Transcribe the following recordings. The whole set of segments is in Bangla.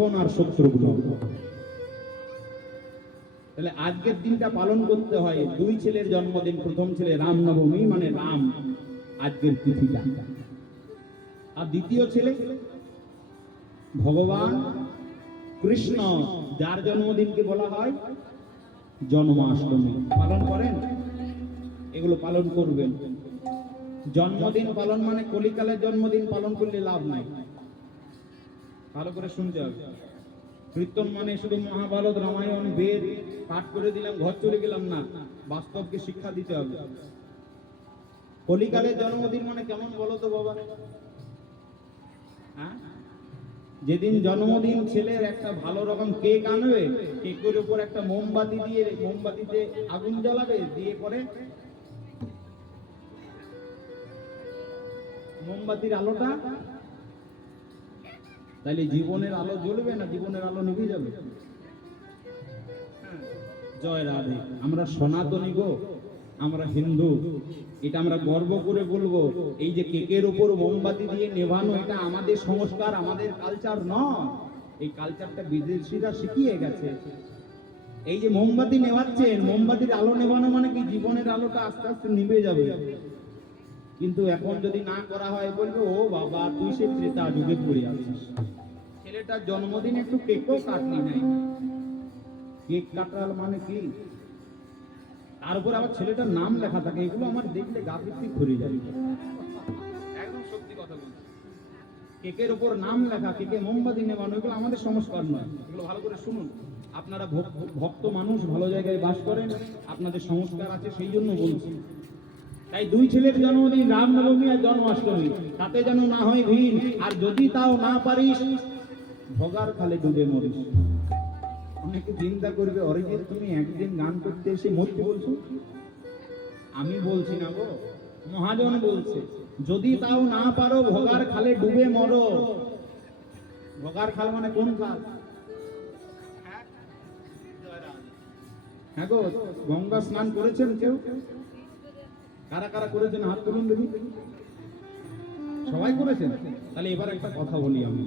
লক্ষণ আর শত্রুঘ্ন। তাহলে আজকের দিনটা পালন করতে হয়, দুই ছেলের জন্মদিন, প্রথম ছেলে রামনবমী মানে রাম, আজকের তিথিটা। আর দ্বিতীয় ছেলে ভগবান কৃষ্ণ, যার জন্মদিনকে বলা হয় জন্মাষ্টমী। পালন করেন? এগুলো পালন করবেন। জন্মদিন পালন মানে কলিকালের জন্মদিন পালন করলে লাভ নাই। ভালো করে শুনতে হবে। কীর্তন মানে শুধু মহাভারত রামায়ণ বেদ পাঠ করে দিলাম ঘর চলে গেলাম না, বাস্তবকে শিক্ষা দিতে হবে। কলিকালের জন্মদিন মানে কেমন বলো তো বাবা? হ্যাঁ, যেদিন জন্মদিন ছেলের একটা ভালো রকম কেক আনবে, কেকের উপর একটা মোমবাতি দিয়ে, মোমবাতিতে আগুন জ্বালাবে, দিয়ে পরে মোমবাতির আলোটা, তাহলে জীবনের আলো জ্বলবে না জীবনের আলো নিভে যাবে? জয় রাধে। আমরা সনাতনী গো, আমরা হিন্দু, এটা আমরা গর্ব করে বলবো। এই যে কেকের উপর মোমবাতি দিয়ে নেভানো, এটা আমাদের সংস্কার, আমাদের কালচার নয়। এই কালচারটা বিদেশিরা শিখিয়ে গেছে। এই যে মোমবাতি নেভাচ্ছেন, মোমবাতির আলো নেভানো মানে কি জীবনের আলোটা আস্তে আস্তে নিভে যাবে। কিন্তু এখন যদি না করা হয় বলবে ও বাবা তুই সে ত্রেতা যুগে পড়ে আছিস। ছেলেটার জন্মদিন একটু কেকও কাটনি নাই। কেক কাটাল মানে কি? তার উপর আবার ছেলেটার নাম লেখা থাকে, এগুলো আমার দেখলে গা পিত্তি ঘুরে যায়। একদম সত্যি কথা বলছি। কেকের উপর নাম লেখা, কেকে মোমবাতি নেবানো, এগুলো আমাদের সংস্কার নয়। এগুলো ভালো করে শুনুন। আপনারা ভক্ত মানুষ, ভালো জায়গায় বাস করেন, আপনাদের সংস্কার আছে, সেই জন্য বলছি। তাই দুই ছেলের জন্মদিন রামনবমী আর জন্মাষ্টমী, তাতে যেন না হয় ভিড়। আর যদি তাও না পারিস, ভোগার খালে ডুবে মরিস। অনেকে চিন্তা করবে অরিজিৎ তুমি একদিন গান করতে এসে মরতে বলছো। আমি বলছি না গো, মহাজন বলছে যদি তাও না পারো ভোগার খালে ডুবে মরো। ভোগার খাল মানে কোন খাল? হ্যাঁ গো, গঙ্গা স্নান করেছেন কেউ? কারা কারা করেছেন হাত তুলুন দেখি। সবাই করেছেন? তাহলে এবার একটা কথা বলি আমি।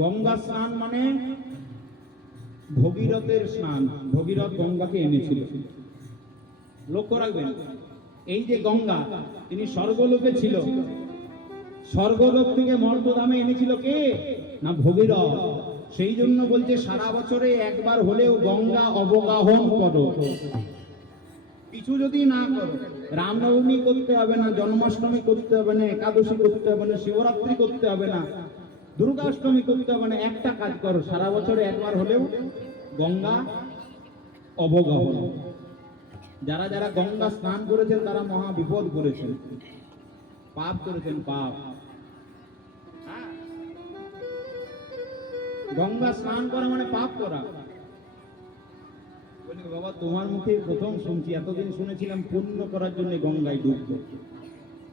গঙ্গা স্নান মানে ভগীরথের স্নান। ভগীরথ গঙ্গাকে এনেছিল। লক্ষ্য রাখবেন, এই যে গঙ্গা, তিনি স্বর্গলোকে ছিল, স্বর্গলোক থেকে মর্তধামে এনেছিল কে? না ভগীরথ। সেই জন্য বলছে সারা বছরে একবার হলেও গঙ্গা অবগাহন করো। কিছু যদি না করো, রামনবমী করতে হবে না, জন্মাষ্টমী করতে হবে না, একাদশী করতে হবে না, শিবরাত্রি করতে হবে না, দুর্গাষ্টমী করতে হবে না, একটা কাজ করো, সারা বছরে একবার হলেও গঙ্গা অবগাহন। যারা যারা গঙ্গা স্নান করেছেন তারা মহা বিপদ করেছেন, পাপ করেছেন, পাপ। গঙ্গা স্নান করা মানে পাপ করা। বাবা তোমার মুখে প্রথম শুনছি, এতদিন শুনেছিলাম পুণ্য করার জন্য গঙ্গায় ডুব দেয়।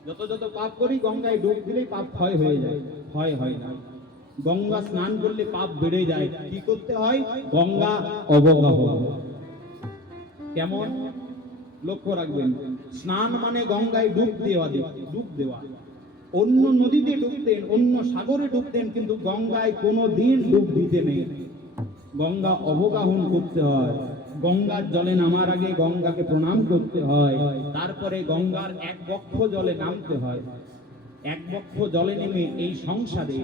যত যত পাপ করি গঙ্গায় ডুব দিলেই পাপ ক্ষয় হয়ে যায়। ক্ষয় হয় না, গঙ্গা স্নান করলে পাপ বেড়ে যায়। কি করতে হয়? গঙ্গা অবগাহন। কেমন? লক্ষ্য রাখবেন, স্নান মানে গঙ্গায় ডুব দেওয়া। ডুব দেওয়া। অন্য নদীতে ডুবতেন, অন্য সাগরে ডুবতেন, কিন্তু গঙ্গায় কোনোদিন ডুব দিতে নেই। গঙ্গা অবগাহন করতে হয়। গঙ্গার জলে নামার আগে গঙ্গাকে প্রণাম করতে হয়, তারপরে গঙ্গার এক বক্ষ জলে নামতে হয়। এক বক্ষ জলে নেমে এই সংসারে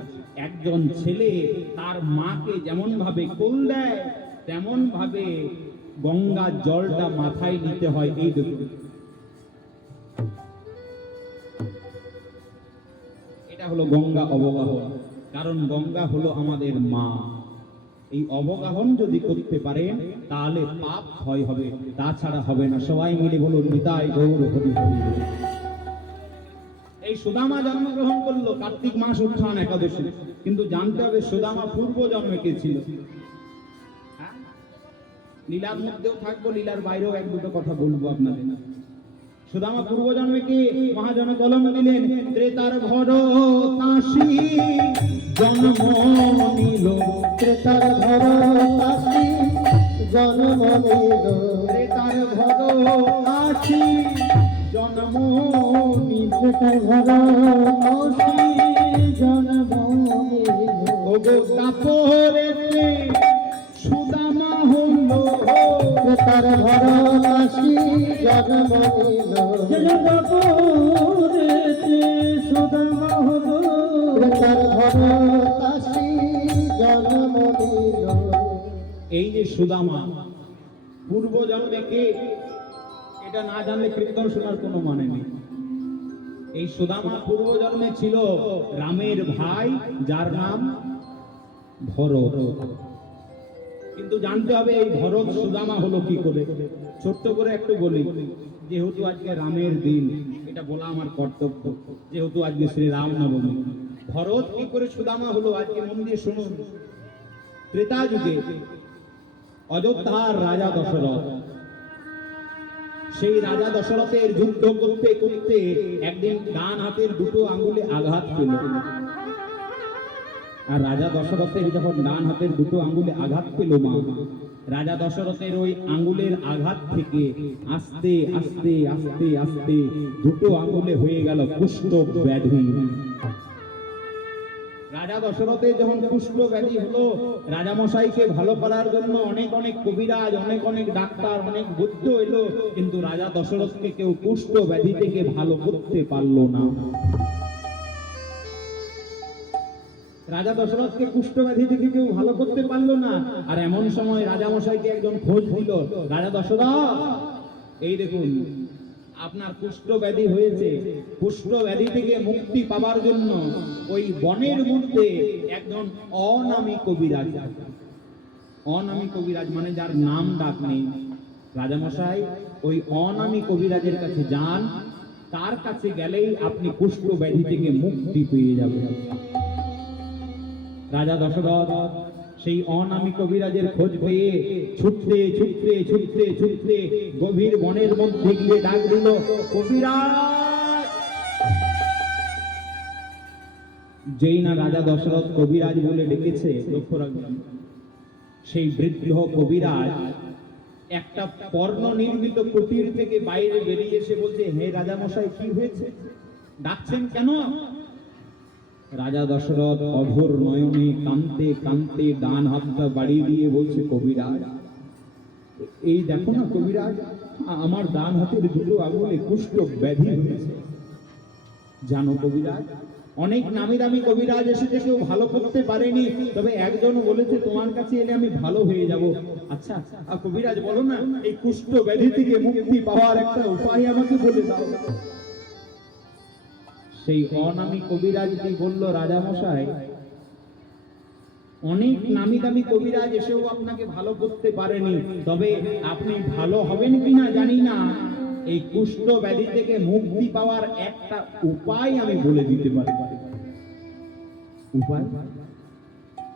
একজন ছেলে তার মাকে যেমন ভাবে কোল দেয়, তেমন ভাবে গঙ্গার জলটা মাথায় নিতে হয়। এই দেখুন, এটা হলো গঙ্গা অবগাহন। কারণ গঙ্গা হলো আমাদের মা। এই অবগাহন যদি করতে পারেন তাহলে পাপ ক্ষয় হবে, তাছাড়া হবে না। সবাই মিলে বলুন নিতাই গৌর হরি হরি। এই সুদামা জন্মগ্রহণ করলো কার্তিক মাস উত্থান একাদশী, কিন্তু জানতে হবে সুদামা পূর্ব জন্মে কে ছিল। লীলার মধ্যেও থাকবো, লীলার বাইরেও এক দুটো কথা বলবো আপনাদের। সুদামা পূর্ব জন্মে কে? মহাজন কলম দিলেন, ত্রেতার ভর কাশী জন্ম নিল। ত্রেতার ভর কাশী জন্ম নিল। ত্রেতার ভর কাশী জন্ম নিল। ত্রেতার ভর কাশী জন্ম নিল। ও ওগো দাপরেতে সুদামা হলো তার ভরত আসি জন্ম নিল সুদামা হলো তার ভরত আসি জন্ম নিল। এই যে সুদামা পূর্ব জন্মে কে, এটা না জানলে কীর্তন শোনার কোনো মানে নেই। এই সুদামা পূর্ব জন্মে ছিল রামের ভাই, যার নাম ভরত। কিন্তু জানতে হবে এই ভরত সুদামা হলো কি করে। ছোট্ট করে একটু বলি, যেহেতু আজকে রামের দিন, এটা বলা আমার কর্তব্য, যেহেতু আজকে শ্রী রাম নবমী। ভরত কি করে সুদামা হলো আজকে মন দিয়ে শুনুন। ত্রেতা যুগে অযোধ্যার রাজা দশরথ, সেই রাজা দশরথের যুদ্ধ করতে করতে একদিন ডান হাতের দুটো আঙ্গুলে আঘাত পেল। আর রাজা দশরথের যখন ডান হাতের দুটো আঙ্গুলে আঘাত পেল মা, রাজা দশরথের ওই আঙ্গুলের আঘাত থেকে আস্তে আস্তে আস্তে আস্তে দুটো আঙ্গুলে হয়ে গেল কুষ্ঠ ব্যাধি। রাজা দশরথের যখন কুষ্ঠ ব্যাধি হলো, রাজামশাইকে ভালো করার জন্য অনেক অনেক কবিরাজ, অনেক অনেক ডাক্তার, অনেক বৈদ্য এলো, কিন্তু রাজা দশরথকে কেউ কুষ্ঠ ব্যাধি থেকে ভালো করতে পারলো না। রাজা দশরথকে কুষ্ঠ ব্যাধি থেকে কেউ ভালো করতে পারলো না। আর এমন সময় রাজামশাইকে একজন খোঁজ দিল, রাজা দশরথ এই দেখুন আপনার কুষ্ঠ ব্যাধি হয়েছে, কুষ্ঠ ব্যাধি থেকে মুক্তি পাওয়ার জন্য ওই বনের মধ্যে একজন অনামী কবিরাজ, অনামী কবিরাজ মানে যার নাম ডাক নেই, রাজামশাই ওই অনামী কবিরাজের কাছে যান, তার কাছে গেলেই আপনি কুষ্ঠ ব্যাধি থেকে মুক্তি পেয়ে যাবেন। রাজা দশরথ সেই অনামী কবিরাজের খোঁজ পেয়ে ছুটতে ছুটতে ছুটতে ছুটতে গভীর বনের মধ্যে গিয়ে ডাক দিল, কবিরাজ। যেই না রাজা দশরথ কবিরাজ বলে ডেকেছে, লক্ষ্য রাখবেন, সেই বৃদ্ধ কবিরাজ একটা পর্ণ নির্মিত কুটির থেকে বাইরে বেরিয়ে এসে বলছে, হে রাজামশাই কি হয়েছে, ডাকছেন কেন? রাজা দশরথ অধর নয়নে কাঁদতে কাঁদতে ডান হাতটা বাড়িয়ে দিয়ে বলছে, কবিরাজ এই দেখো না কবিরাজ, আমার ডান হাতের দুটো আঙুলে কুষ্ঠ ব্যাধি হয়েছে। জানো কবিরাজ, অনেক নামি দামি কবিরাজ এসেছে, কেউ ভালো করতে পারেনি, তবে একজন বলেছে তোমার কাছে এলে আমি ভালো হয়ে যাব। আচ্ছা কবিরাজ বলো না, এই কুষ্ঠ ব্যাধি থেকে মুক্তি পাওয়ার একটা উপায় আমাকে বলে দাও। সেই অনামী কবিরাজটি বলল, রাজামশাই অনেক নামি দামি কবিরাজ এসেও আপনাকে ভালো করতে পারেনি, তবে আপনি ভালো হবেন কিনা জানি না, এই কুষ্ঠ ব্যাধি থেকে মুক্তি পাওয়ার একটা উপায় আমি বলে দিতে পারি। উপায়?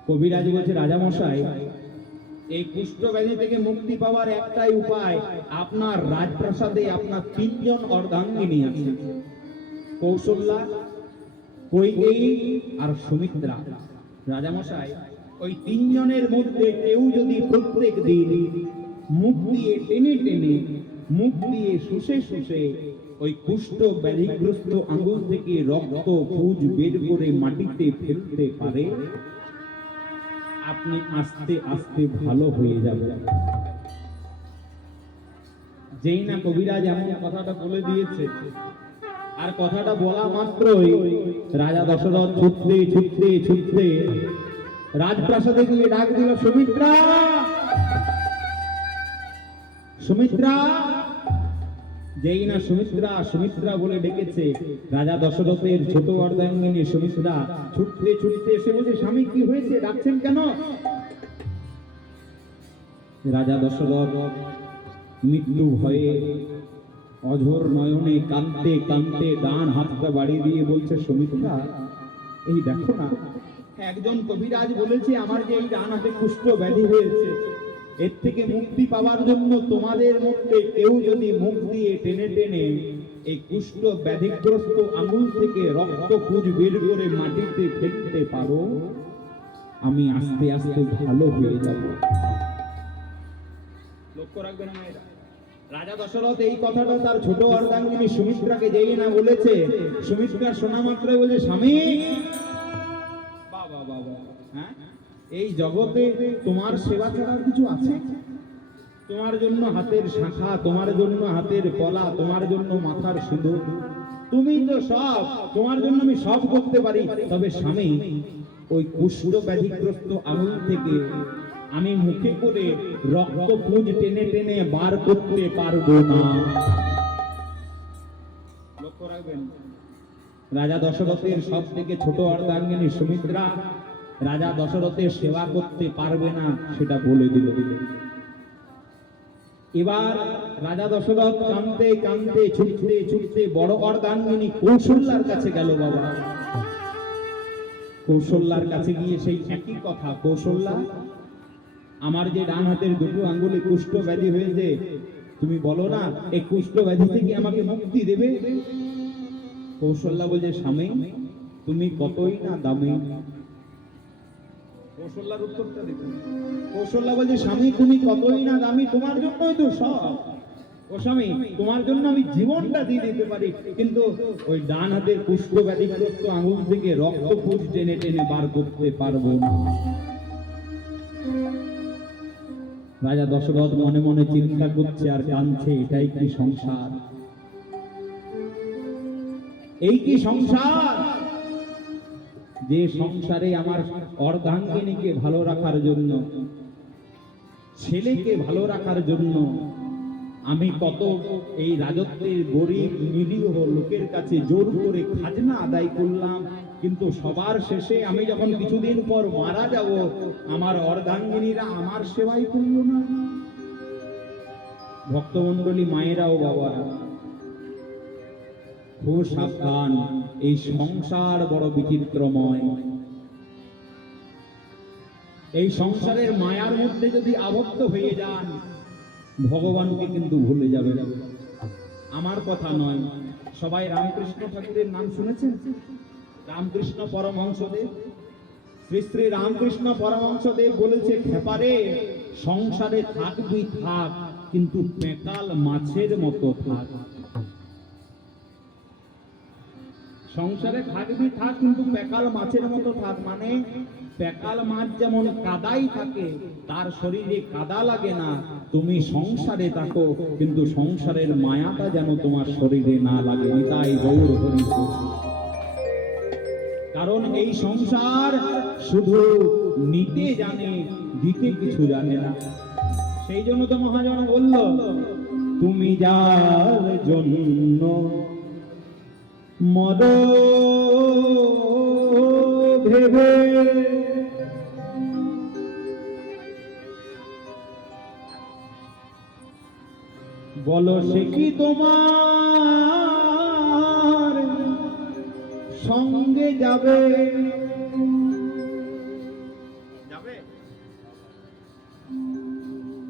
কবিরাজ বলছে, রাজামশাই এই কুষ্ঠ ব্যাধি থেকে মুক্তি পাওয়ার একটাই উপায়, আপনার রাজপ্রাসাদে আপনার 3 জন অর্ধাঙ্গিনী আছে, কৌশল্যা, কৈকেয়ী আর সুমিত্রা। রাজামশাই ওই 3 জনের মধ্যে কেউ যদি প্রত্যেক দিন মুখ দিয়ে টেনে টেনে, মুখ দিয়ে শুষে শুষে ওই কুষ্ঠ ব্যাধিগ্রস্ত আঙ্গুল থেকে রক্ত পুঁজ বের করে মাটিতে ফেলতে পারে, আপনি আস্তে আস্তে ভালো হয়ে যাবেন। যেই না কবিরাজ এমন কথাটা বলে দিয়েছে, আর কথাটা বলা মাত্রই রাজা দশরথ ছুটতে ছুটতে ছুটতে রাজপ্রাসাদে গিয়ে ডাক দিল, সুমিত্রা, সুমিত্রা। যেই না সুমিত্রা সুমিত্রা বলে ডেকেছে, রাজা দশরথের ছোট অর্ধাঙ্গিনী সুমিত্রা ছুটতে ছুটতে এসে বলছে, স্বামী কি হয়েছে, ডাকছেন কেন? রাজা দশরথ মৃত্যু ভয়ে অঝোর নয়নে কাঁদতে কাঁদতে ডান হাতটা বাড়িয়ে দিয়ে বলছে, সুমিত্রা এই দেখো না, একজন কবিরাজ বলেছে আমার যে এই ডান হাতে কুষ্ঠ ব্যাধি হয়েছে, এর থেকে মুক্তি পাওয়ার জন্য তোমাদের মধ্যে কেউ যদি মুখ দিয়ে টেনে টেনে এই কুষ্ঠ ব্যাধিগ্রস্ত আঙুল থেকে রক্ত পুঁজ বের করে মাটিতে ফেলতে পারো, আমি আস্তে আস্তে ভালো হয়ে যাব। লক্ষ্য রাখবেন মেয়েরা, রাজা দশরথ এই কথাটা তার ছোট অর্ধাঙ্গিনী সুমিত্রাকে যেই না বলেছে, সুমিত্রা শোনা মাত্র বলে, স্বামী বাবা বাবা, হ্যাঁ, এই জগতে তোমার সেবা ছাড়া আর কিছু আছে? তোমার জন্য হাতের শাখা, তোমার জন্য হাতের পলা, তোমার জন্য মাথার সিঁদুর, তুমি তো সব, তোমার জন্য আমি সব করতে পারি। তবে স্বামী, ওই কুষ্ঠ ব্যাধিগ্রস্ত আঙুল থেকে আমি মুখে করে রক্ত পুঁজ টেনে টেনে বার করতে পারবো না। লক্ষ্য রাখবেন, রাজা দশরথের সব থেকে ছোট অর্ধাঙ্গিনী সুমিত্রা রাজা দশরথের সেবা করতে পারবে না, সেটা বলে দিল। এবার রাজা দশরথ কাঁদতে কাঁদতে ছুটতে ছুটতে বড় অর্ধাঙ্গিনী কৌশল্যার কাছে গেল। বাবা, কৌশল্যার কাছে গিয়ে সেই একই কথা, কৌশল্যা, আমার যে ডান হাতের দুটো আঙ্গুলে কুষ্ঠ ব্যাধি হয়েছে, তুমি বলো না এই কুষ্ঠ ব্যাধি থেকে আমাকে মুক্তি দেবে। কৌশল্যা বলছে, স্বামী তুমি কতই না দামি। কৌশল্যার উত্তরটা দেখুন। কৌশল্যা বলছে, স্বামী তুমি কতই না দামি, তোমার জন্যই তো সব। ও স্বামী, তোমার জন্য আমি জীবনটা দিয়ে দিতে পারি, কিন্তু ওই ডান হাতের কুষ্ঠ ব্যাধিগ্রস্ত আঙুল থেকে রক্ত পুঁজ টেনে টেনে বার করতে পারবো না। রাজা দশরথ মনে মনে চিন্তা করছে আর কাঁদছে, এটাই কি সংসার? এই কি সংসার, যে সংসারে আমার অর্ধাঙ্গিনীকে ভালো রাখার জন্য, ছেলেকে ভালো রাখার জন্য আমি কত এই রাজত্বের গরিব নিরীহ লোকের কাছে জোর করে খাজনা আদায় করলাম, কিন্তু সবার শেষে আমি যখন কিছুদিন পর মারা যাব, আমার অর্ধাঙ্গিনীরা আমার সেবাই করল না। ভক্তমণ্ডলী, মায়েরা ও বাবারা, খুব সাবধান, এই সংসার বড় বিচিত্রময়। এই সংসারের মায়ার মধ্যে যদি আবদ্ধ হয়ে যান, ভগবানকে কিন্তু ভুলে যাবে। আমার কথা নয়, সবাই রামকৃষ্ণ ঠাকুরের নাম শুনেছেন? রামকৃষ্ণ পরমহংসদেব, শ্রী শ্রী রামকৃষ্ণ পরমহংসদেব বলেছে, খেপারে সংসারে থাকবি থাক, কিন্তু পেকাল মাছের মতো থাক। সংসারে থাকবি থাক, কিন্তু পেকাল মাছের মতো থাক। মানে পেকাল মাছ যেমন কাদাই থাকে, তার শরীরে কাদা লাগে না, তুমি সংসারে থাকো, কিন্তু সংসারের মায়াটা যেন তোমার শরীরে না লাগে। নিতাই গৌর হরি। কারণ এই সংসার শুধু নিতে জানে, দিতে কিছু জানে না। সেই জন্য তো মহাজন বলল, তুমি যার জন্য মদ ভেবে বলো সে কি তোমার সঙ্গে যাবে?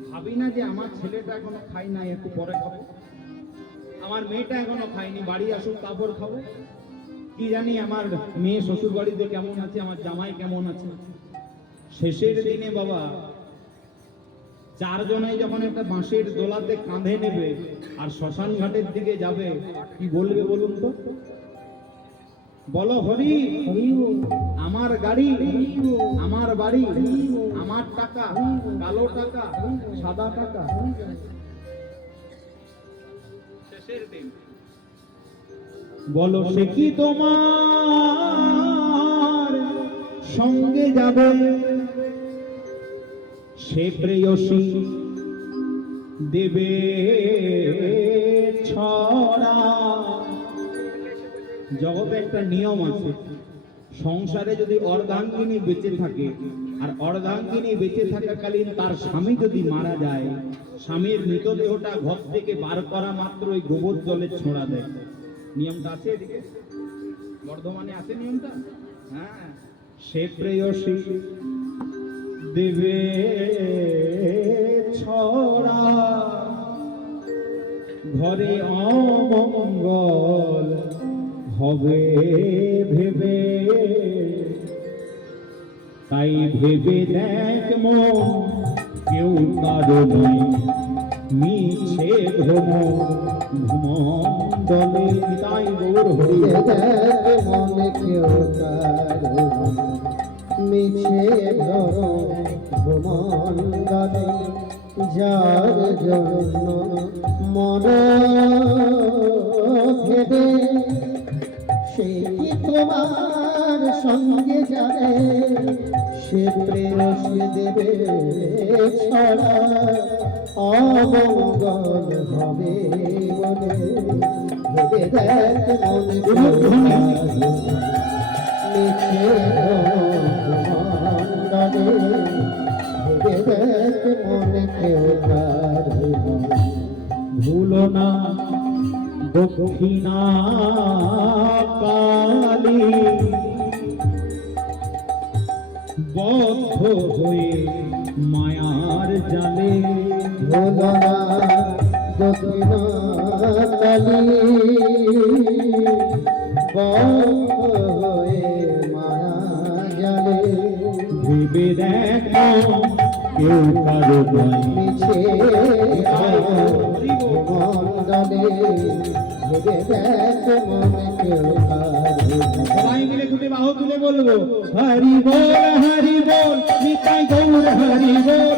ভাবি না যে আমার ছেলেটা এখনো খাই নাই, একটু পরে খাবো, আমার মেয়েটা এখনো খাইনি, বাড়ি আসুক তারপর খাবো। কি জানি আমার মেয়ে শ্বশুর বাড়িতে কেমন আছে, আমার জামাই কেমন আছে। শেষের দিনে বাবা, চারজনে যখন একটা বাঁশের দোলাতে কাঁধে নেবে আর শ্মশান ঘাটের দিকে যাবে, কি বলবে বলুন তো? বলো হরি, আমার গাড়ি, আমার বাড়ি, আমার টাকা, কালো টাকা, সাদা টাকা। শেষের দিন বলো সে কি তোমার সঙ্গে যাবে? সে প্রেয়সী দেবে ছড়া। জগতে একটা নিয়ম আছে, সংসারে যদি অর্ধাঙ্গিনী বেঁচে থাকে, আর অর্ধাঙ্গিনী বেঁচে থাকাকালীন তার স্বামী যদি মারা যায়, স্বামীর মৃতদেহটা ঘর থেকে বার করা মাত্র ওই গোবর জলে ছোঁড়া দেয়। নিয়মটা আছে এদিকে, বর্ধমানে আছে নিয়মটা। হ্যাঁ, সে প্রেয়সী দেবে ছড়া, ঘরে অমঙ্গল হবে ভেবে। তাই ভেবে দেখ মন, কেউ কারো নয় মিছে ভ্রম ভ্রমণ্ডলে। তাই গৌর হরি। মনে কেউ কারো মিছে ভ্রমণে যার জন্য মন ভেবে সে কি তোমার সঙ্গে যাবে, সে প্রেরসে দেবে ছড়া অমঙ্গল হবে বলে ভেবে দেখ মনে মিছে মঙ্গলে ভেবে দেখ মনে কেউ তার ভুলো না দক্ষিণা কালী বদ্ধ হয়ে মায়ার জালে ভোলা দক্ষিণা কালী হয়ে মায়া জালে ভেবে দেখো কেউ কারো নয় মিছে মঙ্গলে ভেবে দেখ মনে কেউ কারো সবাই মিলে দুটি বাহু তুলে বলবো হরি বল নিতাই গৌর হরি বল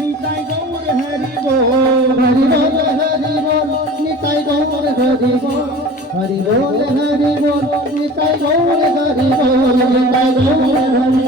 নিতাই গৌর হরি বল হরি বল নিতাই গৌর হরি বল, হরি বল নিতাই গৌর হরি বল, নিতাই গৌর হরি